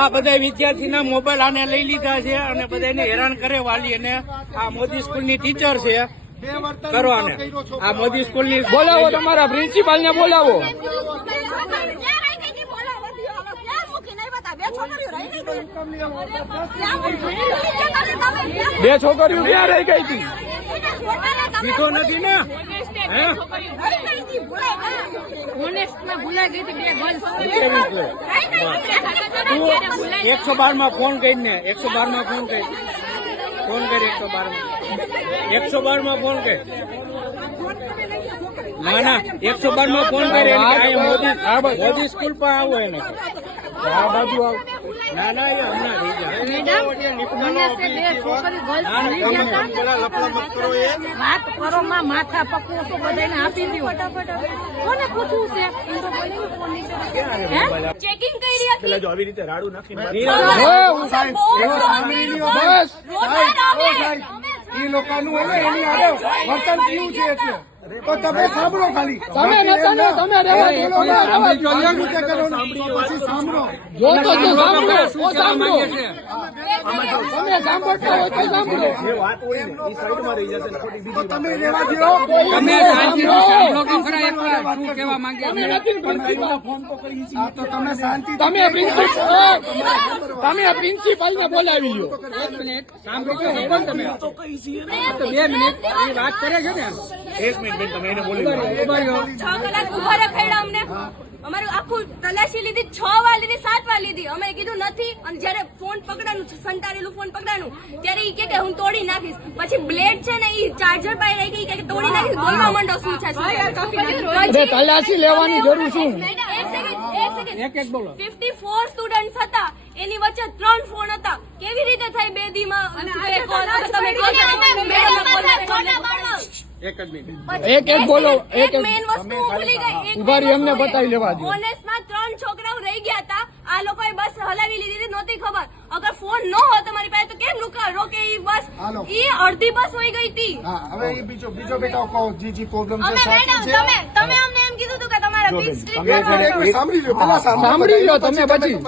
આ બધા વિદ્યાર્થીના મોબાઈલ આને લઈ લીધા છે અને બધાને હેરાન કરે વાલી. અને આ મોદી સ્કૂલની ટીચર છે કરવાને. આ મોદી સ્કૂલની બોલાવો, તમારા પ્રિન્સિપાલ ને બોલાવો. બે છોકરીઓ ક્યાં રહી ગઈ હતી? સીધો નથી ને? 112 માં ફોન કરીને 112 માં ફોન કરી 112 માં ફોન કરી. ના ના 112 માં ફોન કરી મોદી સ્કૂલ પર આવો એને. આ બાજુ આવો. ના ના એ હમણાં થઈ જાય. વાત કરો માં માથા પકવો છો બધાને આપી દો. કોને પૂછવું છે? ચેકિંગ કરી હતી. જો આવી રીતે રાડું નાખીને એ લોકોનું એની આગળ વર્તન કેવું છે એટલે તો તમે સાંભળો. ખાલી તમે નતા તમે રહેવા દો. પછી સાંભળો. જો તો સાંભળો. તમે સાંભળતા હોય તો સાંભળો. જે વાત હોય ને એ સાઈડમાં રહી જશે. તો તમે રહેવા દો. તમે સાંભળો ખરા એકવાર શું કહેવા માંગ્યા. તમે નથી ફોન તો કરી છીએ તો તમે શાંતિ. તમે પ્રિન્સિપાલ ને બોલાવી લો. 1 મિનિટ સાંભળો મેડમ. તમે તો કહી છીએ તો 2 મિનિટ એ વાત કરે છે ને. 1 મિનિટ બેન તમે એને બોલી લો. 6 કલાક ઉભા રખાડ્યા અમને. અમારું આખું તલાશી લીધી, 6 વાર લીધી, 7 વાર લીધી. અમે કીધું નથી. અને જયારે ફોન પકડાનું સંતારેલું ફોન પકડાનું ત્યારે ઈ કે હું તોડી નાખીશ. પછી બ્લેડ છે ને ઈ ચાર્જર પાઈ રહી ગઈ કે તોડી નાખીશ. બોલવા માંડો શું છે તલાશી લેવાની જરૂર શું? એક બોલો. 54 સ્ટુડન્ટ્સ હતા, એની વચ્ચે 3 ફોન હતા. કેવી રીતે થાય 2 દીમાં? એક જ મિનિટ. એક બોલો. એક મેઇન વસ્તુ ભૂલી ગઈ. ઉભા રહી અમને બતાવી લેવા દો. ઓનેસ્ટમાં 3 છોકરાઓ રહી ગયા હતા. આ લોકોએ બસ હલાવી લીધી, નહોતી ખબર. અગર ફોન ન હોત તમારી પાસે તો કેમ રોકે ઈ બસ? ઈ અડધી બસ હોઈ ગઈ હતી. હવે બીજો બેટા કહો જી પ્રોબ્લેમ છે. તમે અમને એમ કીધું હતું કે તમારા બિગ સ્ટ્રીટ સાંભળી લો તમે પછી.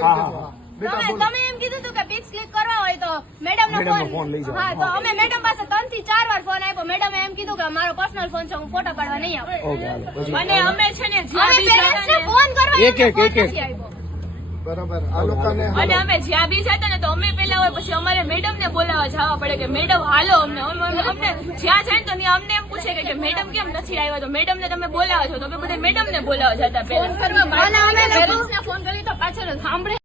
તમે એમ કીધું હતું કે પિક્સ ક્લિક કરવા હોય તો મેડમ નો ફોન લઈ જાઓ. હા, તો અમે મેડમ પાસે 3 થી 4 વાર ફોન આપ્યો. મેડમ એમ કીધું કે મારો પર્સનલ ફોન છે, હું ફોટો પાડવા નહીં આવું. અને અમે છે ને ફોન કરવા એક બરાબર આ લોકોને. અને અમે જ્યાં બી જતા ને તો અમે પેલા હોય પછી અમારે મેડમ ને બોલાવવા જવા પડે કે મેડમ હાલો અમને જ્યાં જાય તો અમને એમ પૂછે કે મેડમ કેમ નથી આવ્યા. તો મેડમ ને તમે બોલાવો છો તો અમે બધા મેડમ ને બોલાવવા જતા પેલા. ફોન કરી તો પાછળ સાંભળે.